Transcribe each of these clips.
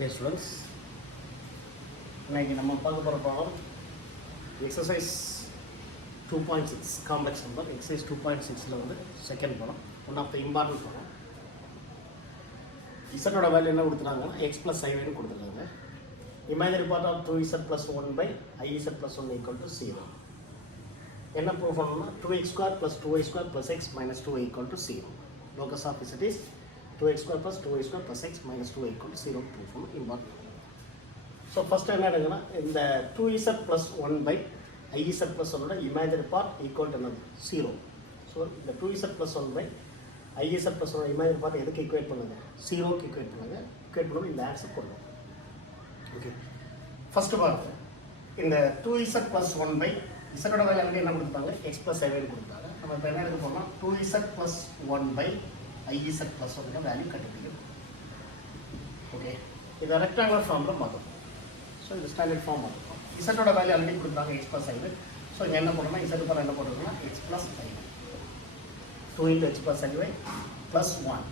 Dear students, இன்னைக்கு நம்ம பார்க்க போகிற problem exercise 2.6 complex number. Exercise 2.6ல் வந்து second problem, one of the important problem. இசட்டோட வேல்யூ என்ன கொடுத்துருக்காங்கன்னா எக்ஸ் ப்ளஸ் ஐவேன்னு கொடுத்துருக்காங்க. Imaginary part of 2z + 1 by iz + 1 = 0. என்ன ப்ரூவ் பண்ணணும்னா 2x² + 2y² + x - 2y = 0. Locus of z is 2x² + 2y² + x - 2y = 0 prove பண்ணணும். இம்பார்ட்டன்ட். ஸோ ஃபஸ்ட்டு என்ன எடுங்கன்னா, இந்த 2z + 1 by iz + 1 imaginary part equal to என்னது 0. So இந்த 2z + 1 by iz + 1 imaginary part எதுக்கு equate பண்ணுங்க? 0க்கு equate பண்ணுங்க. Equate பண்ணும்போது இந்த ஆன்சர் போடணும். ஓகே, ஃபஸ்ட்டு பாருங்க, இந்த 2z + 1 by இசட்டோட வேலை என்ன கொடுத்துட்டாங்க? எக்ஸ் ப்ளஸ் ஐவேன்னு கொடுத்தாங்க. நம்ம இப்போ என்ன எடுக்க போகிறோம்னா 2z + 1 by iz + 1 வேல்யூ கண்டுபிடிக்கணும். ஓகே, இதை ரெக்டாங்குலர் ஃபார்மில் மாற்றணும். ஸோ இது ஸ்டாண்டர்ட் ஃபார்ம் மாற்றணும். இசட்டோட வேல்யூ ஆல்ரெடி கொடுத்தாங்க எக்ஸ் ப்ளஸ் ஐவே. ஸோ இங்கே என்ன போட்டோம்னா இசட் பார் என்ன போட்டுருக்கோம்னா x plus iy 2 × h + iy + 1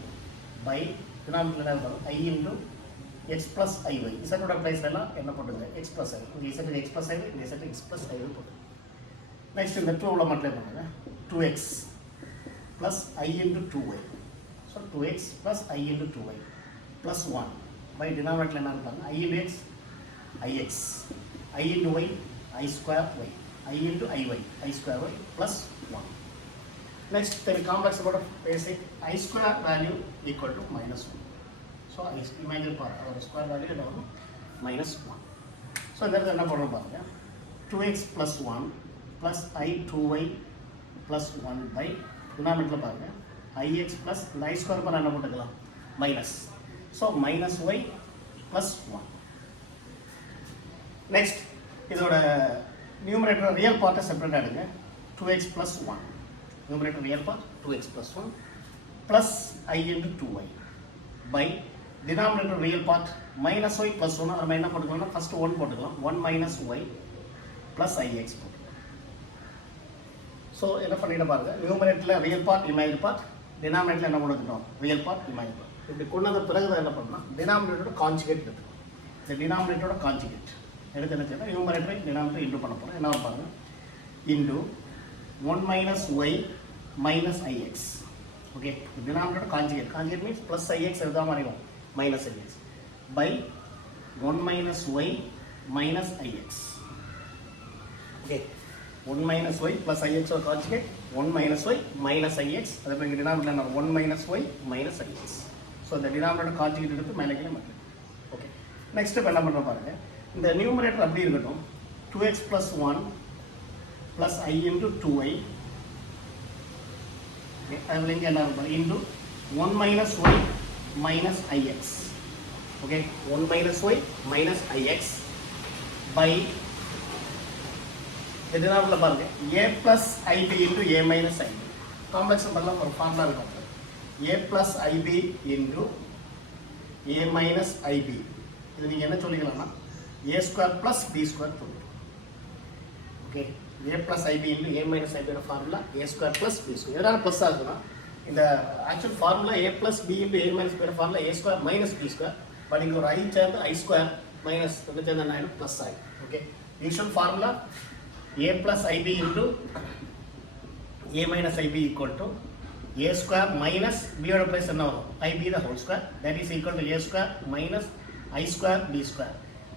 by denominator என்ன இருக்கும் i × x + ஐவை. இசட்டோட ப்ரைஸ் எல்லாம் என்ன போட்டுங்க? X plus i. இங்கே இசட் எக்ஸ் ப்ளஸ் ஐவே, இந்த இசட் எக்ஸ் ப்ளஸ் ஐவே போட்டு. நெக்ஸ்ட் இந்த 2ல மல்டிப்ளை பண்ணுங்க. 2x + i × 2y. So 2x + i × 2y + 1 by denominator என்ன இருப்பாங்க? i × x ix, i × y i²y, i × iy i²y + 1. Next, the complex about basic i² value equal to -1. So imagine part our square value is -1. So there என்ன பண்ணணும் பாருங்க, 2x + 1 + i 2y + 1 by denominator பாருங்க ix plus i² பார் என்ன போட்டுக்கலாம் minus. So -y + 1. Next, இதோட numerator real பார்ட்டை separate எடுங்க. 2x + 1 numerator real part 2x + 1 + i × 2y by denominator real part -y + 1. நம்ம என்ன போட்டுக்கலாம்னா ஃபர்ஸ்ட் 1 போட்டுக்கலாம். 1 - y + ix போட்டுக்கலாம். ஸோ என்ன பண்ணிட்டு பாருங்க, நியூமரேட்டரில் ரியல் பார்ட் இமேஜினரி பார்ட், டினாமினேட்டரில் என்ன கொடுத்துட்டோம் ரியல் பார்ட் இமேஜினரி பார்ட். இப்படி கொண்டு வந்த பிறகு தான் என்ன பண்ணலாம், டினாமினேட்டரோட கான்ஜுகேட் எடுத்துக்கணும். இந்த டினாமினேட்டரோட கான்ஜுகேட் எடுத்து என்ன செய்யணும், நியூமரேட்டரை டினாமினேட்டர் இன்டூ பண்ண போகிறோம். என்ன பாருங்க, இன்டூ 1 - y - ix. ஓகே, டினாமினேட்டரோட கான்ஜுகேட் மீன்ஸ் ப்ளஸ் ix எழுதா மாறிடும் -ix by 1 - y - ix. Okay, 1 - y + ix ஒரு கான்ஜுகேட், 1 - y - ix. அதே மாதிரி டினாமினேட்டர் 1 - y - ix. ஸோ இந்த டினாமினேட்டர் கான்ஜுகேட் எடுத்து மேலே கீழே மாற்றணும். ஓகே, நெக்ஸ்ட் இப்போ என்ன பண்ணுறோம் பாருங்க, இந்த நியூமரேட்டர் அப்படி இருக்கட்டும். 2x + 1 + i × 2y. அதில் இங்கே என்ன இருக்கும் into 1 - y - ix. Okay, 1 - y - ix by denominator பாருங்க a + ib × a - ib. Complex நம்பர்லாம் ஒரு ஃபார்முலா இருக்கும். a + ib × a - ib. இது நீங்கள் என்ன சொல்லிக்கலாம்னா a² + b² சொல்லுங்கள். Okay, a + ib × a - ib formula a² + b². எதனால் ப்ளஸ் ஆகுதுன்னா, இந்த actual formula a + b × a - ib formula a² - b². But இங்கே ஒரு i சேர்ந்து i² மைனஸ் ஒன்று சேர்ந்து என்ன ஆகிடும் ப்ளஸ் ஆகிடும். Okay, usual formula a + ib × a - ib equal to a² minus b ஓட பிளேஸ் என்ன வரும் ib the whole square, that is equal to a² minus i² b²,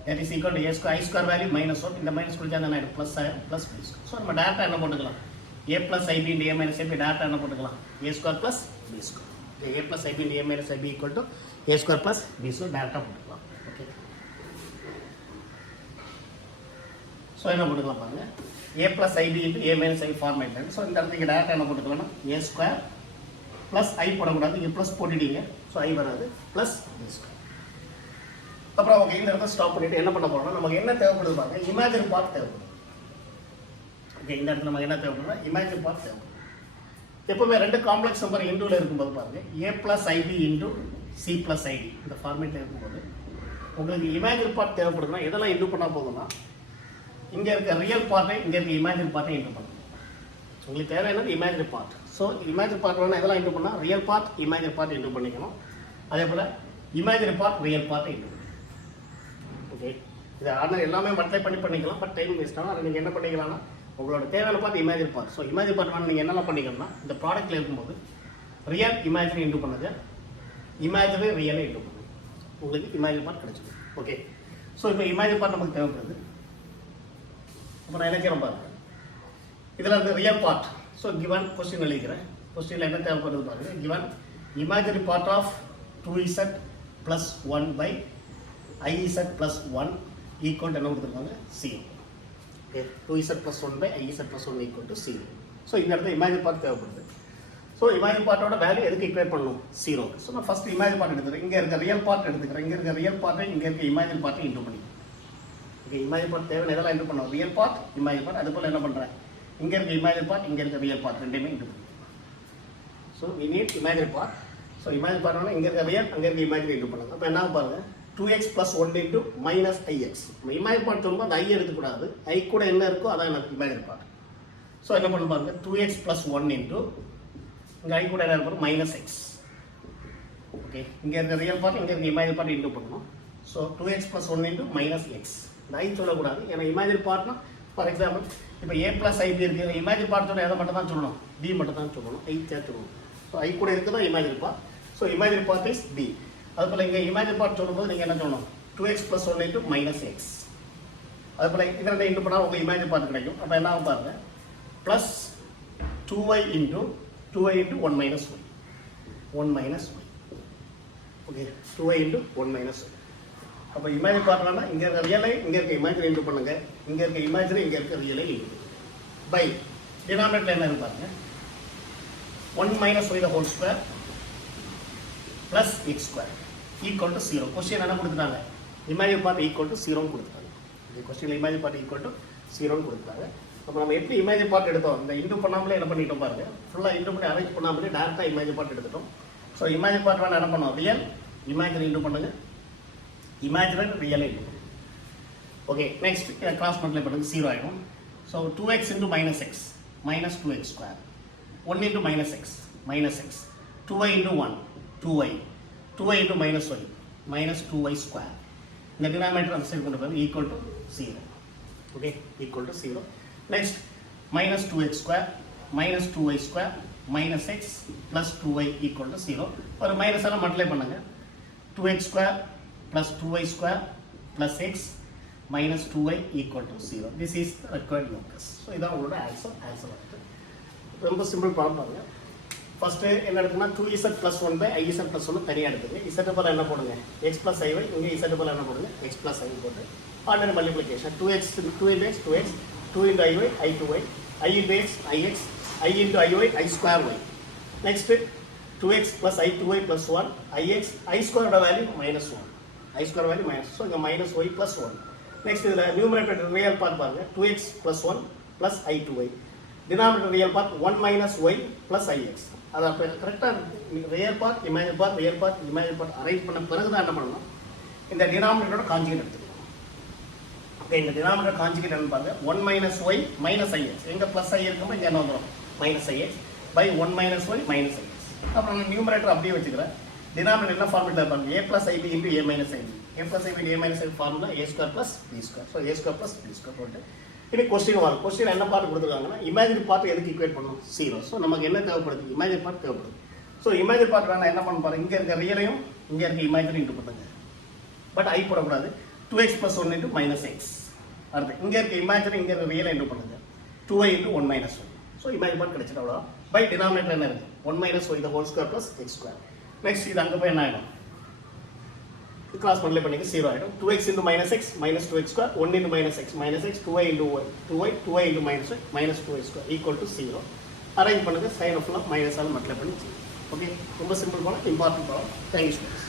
that is equal to a² i² value -1. இந்த minus குடிச்சா என்ன ஆகிடும் plus ஆகிடும் plus b². So நம்ம டேரக்டாக என்ன போட்டுக்கலாம், a + ib × a - ib டேரக்டாக என்ன போட்டுக்கலாம் a² + b². a + ib × a - ib equal to a² + b² டேரக்டாக போட்டுக்கலாம். ஓகே, ஸோ என்ன போட்டுக்கலாம் பாருங்க, a + ib × a - ib format. So இந்த இடத்துக்கு டேரக்டாக என்ன போட்டுக்கலாம்னா a² ப்ளஸ் ஐ போடக்கூடாது, இங்கே ப்ளஸ் போட்டுட்டீங்க. ஸோ ஐ வராது ப்ளஸ் b². அப்புறம் ஓகே, இந்த இடத்துல ஸ்டாப் பண்ணிவிட்டு என்ன பண்ண போகிறோம்னா, நமக்கு என்ன தேவைப்படுது பாருங்க, இமேஜினரி பார்ட் தேவைப்படும். ஓகே, இந்த இடத்துல நமக்கு என்ன தேவைப்படுதுன்னா இமேஜினரி பார்ட் தேவைப்படும். எப்பவுமே ரெண்டு காம்ப்ளெக்ஸ் நம்பர் இன்டூவில் இருக்கும்போது பாருங்க a + ib × c + id இந்த ஃபார்மேட்டில் இருக்கும்போது உங்களுக்கு இமேஜினரி பார்ட் தேவைப்படுதுன்னா எதெல்லாம் இன்டூ பண்ணால் போதும்னா, இங்கே இருக்க ரியல் பார்ட்டை இங்கே இருக்க இமேஜினரி பார்ட்டை இன்டூ பண்ணணும். உங்களுக்கு தேவையானது imaginary part. So imaginary part வேணால் இதெல்லாம் இன்டூ பண்ணால் real part imaginary part into பண்ணிக்கணும். அதே போல் இமேஜினரி பார்ட் ரியல் பார்ட்டை இன்டூ. ஓகே, இது ஆனால் எல்லாமே மல்டிப்ளை பண்ணிக்கலாம், பட் டைம் வேஸ்ட் ஆனால் அதை நீங்கள் என்ன பண்ணிக்கலாம்னா உங்களோட தேவையான பார்த்து imagine part. So imagine part நீங்கள் என்னெல்லாம் பண்ணிக்கணும்னா இந்த ப்ராடக்ட்டில் இருக்கும்போது ரியல் இமேஜினை இன்டூ பண்ணுங்க, இமேஜினை ரியலை இன்டூ பண்ணுங்க, உங்களுக்கு இமேஜின் பார்ட் கிடைச்சிடும். ஓகே, ஸோ இப்போ இமேஜின் பார்ட் நமக்கு தேவைப்படுது. இப்போ நான் என்ன செய்யறேன் பாருங்க, இதில் வந்து real part. So given question எழுதிக்கிறேன். கொஸ்டினில் என்ன தேவைப்படுது பாருங்க, given imaginary part of 2z plus 1 by iz plus 1 equal to என்ன கொடுத்துருக்காங்க 0. Okay, 2z plus 1 by iz plus 1 equal to 0. So இந்த இடத்துல இமேஜின் பார்ட் தேவைப்படுது. ஸோ இமேஜின் பார்ட்டோட வேல்யூ எதுக்கு ஈக்குவேட் பண்ணணும் 0. ஸோ நான் ஃபர்ஸ்ட் இமேஜின் பார்ட் எடுத்துக்கிறேன், இங்கே இருக்க ரியல் பார்ட் எடுத்துக்கிறேன், இங்கே இருக்க ரியல் பார்ட்டை இங்கே இருக்க இமேஜின் பார்ட்டை இன்டூ பண்ணி. ஓகே, இமேஜின் பார்ட் தேவை எதெல்லாம் இன்டூ பண்ணுவோம், ரியல் பார்ட் இமேஜின் பார்ட். அது போல் என்ன பண்ணுறேன், இங்கே இருக்க இமேஜின் பார்ட் இங்கே இருக்க ரியல் பார்ட் ரெண்டுமே இன்டூ பண்ணி. So we need imaginary part. So imagine பார்த்தோம்னா இங்கே இருக்க ரியல் அங்கே இருக்க இமேஜினரி இன்டூ பண்ணுங்க. அப்போ என்ன பாருங்க, 2x plus 1 into minus ix. Imagine part சொல்லும்போது அந்த ஐ எடுக்கக்கூடாது, ஐ கூட என்ன இருக்கோ அதான் எனக்கு இமேஜினரி பார்ட். ஸோ என்ன பண்ண பாருங்க, 2x plus 1 into இங்கே ஐ கூட என்ன இருக்கும் மைனஸ் எக்ஸ். ஓகே, இங்கே இருக்க ரியல் பார்ட் இங்கே இருக்க இமேஜினரி பார்ட் இன்டூ பண்ணணும். So 2x plus 1 into minus x. இந்த ஐ சொல்லக்கூடாது, ஏன்னா இமேஜினரி பார்ட்னா ஃபார் எக்ஸாம்பிள் இப்போ a plus ib இருக்குது, இமேஜினரி பார்ட் சொல்ல எதை மட்டும் தான் சொல்லணும், b மட்டும் தான் சொல்லணும், ஐ சேர்த்துக்கணும். ஸோ ஐ கூட இருக்குதான் imaginary part. So imaginary part is b. அதுபோல் இங்கே இமேஜினரி பார்ட் சொல்லும்போது நீங்கள் என்ன சொல்லணும், 2x plus 1 into minus x. அதுபோல் இதில் இன்டூ பண்ணால் உங்களுக்கு இமேஜினரி பார்ட் கிடைக்கும். அப்போ என்ன ஆகும் பாருங்க, plus 2y into 1 minus y. 1 minus y. Okay, 2y into 1 minus y. அப்போ இமேஜினரி பார்ட்னா இங்கே இருக்க ரியலை இங்கே இருக்க இமேஜினரி இன்டூ பண்ணுங்க, இங்கே இருக்க இமேஜினரி இங்கே இருக்க ரியலை இன்டூ பை டினாமினேட்டர் என்ன இருக்கு பாருங்க, 1 minus y the whole square plus x square equal to 0. Question என்ன கொடுத்துட்டாங்க, இமேஜினரி பார்ட் ஈக்குவல் டு 0 கொடுத்துட்டாங்க. இந்த கொஸ்டினில் இமேஜினரி பார்ட் ஈக்குவல் டு 0 கொடுத்துட்டாங்க. அப்போ நம்ம எப்படி இமேஜினரி பார்ட் எடுத்தோம், இந்த இன்டூ பண்ணாமலே என்ன பண்ணிட்டோம் பாருங்க, ஃபுல்லாக இன்டூ பண்ணி அரேஞ்ச் பண்ணாமலே டேரெக்டாக இமேஜினரி பார்ட் எடுத்துட்டோம். ஸோ இமேஜினரி பார்ட் வேணா என்ன பண்ணோம், ரியல் இமேஜினரி இன்டூ பண்ணுங்க, இமேஜினரி ரியலை இன்டூ பண்ணுங்க. ஓகே, நெக்ஸ்ட் இதை கிராஸ் மல்டிப்ளை பண்ணுங்க, 0 ஆகிடும். So 2x into minus x minus 2x square, 1 into minus x minus x, 2y into 1 2y, 2y into minus y minus 2y square. இந்த denominator அந்த side கொண்டு போய் equal to 0. Okay, equal to 0. Next minus 2x square minus 2y square minus x plus 2y equal to 0. ஒரு minus எல்லாம் multiply பண்ணுங்க, 2x square plus 2y square plus x minus 2y equal to 0. This is the required numbers. So இதான் உங்களோட answer ரொம்ப simple problem பாருங்க. First என்ன எடுக்குன்னா 2z plus 1 by iz plus 1 தனியாக எடுத்துங்க. z போல் என்ன போடுங்க, x plus iy, இங்கே z போல் என்ன போடுங்க, x plus i போட்டு ordinary multiplication 2x 2 into x 2x, 2 into iy i 2y, i into x ix, i into iy i square y. Next 2x plus i 2y plus 1 ix, i square value minus 1, i square value minus, so இங்கே minus y plus 1. Next இதில் numerator real part பாருங்க, 2x plus 1 plus i 2y, denominator real part 1 minus y plus ix. அது அப்போ கரெக்டாக real part imaginary part real part imaginary part arrange பண்ண பிறகு தான் என்ன பண்ணணும், இந்த டினாமினேட்டரோட கான்ஜுகேட் எடுத்துக்கணும். ஓகே, இந்த டினாமினேட்டர் கான்ஜுகேட் என்ன பாருங்க, 1 minus y minus ix, எங்கே ப்ளஸ் ஐ இருக்குமோ இங்கே என்ன வந்துடும் minus ix by 1 minus y minus ix. அப்புறம் நான் நியூமரேட்டர் அப்படியே வச்சுக்கிறேன், டினாமினேட்டர் என்ன ஃபார்முலா பாருங்க, a plus ib into a minus ib, a plus ib into a minus ib formula a square plus b square. So a square plus b square போட்டு இனி question வரும். Question என்ன part கொடுத்துருக்காங்கன்னா imaginary part எதுக்கு equate பண்ணணும் 0. So நமக்கு என்ன தேவைப்படுது, இமேஜினரி பார்ட் தேவைப்படுது. ஸோ இமேஜினரி பார்ட் வேணா என்ன பண்ண பாருங்க, இங்கே இருக்க ரியலையும் இங்கே இருக்க இமேஜினரி இன்டூ பண்ணுங்க, பட் ஐ போடக்கூடாது, 2x plus 1 into minus x. அடுத்து இங்கே இருக்க இமேஜினரி இங்கே இருக்க ரியலை இன்டூ பண்ணுங்க, 2y into 1 minus 1. So imaginary part கிடைச்சிட்டு அவ்வளோ பை டினாமினேட்டர் என்ன இருக்குது 1 minus y the whole square plus x square. Next இது அங்கே போய் என்ன ஆகிடும், கிராஸ் மல்டிப்ளை பண்ணிக்க 0 ஆகிடும். 2x into minus x minus 2x square, 1 into minus x minus x, 2y into y 2y into minus y minus 2y square equal to 0. Arrange பண்ணுங்க, sign ஆஃப்லாம் minus all multiply பண்ணி. Okay, ரொம்ப simple போனால் important problem. Thank you students.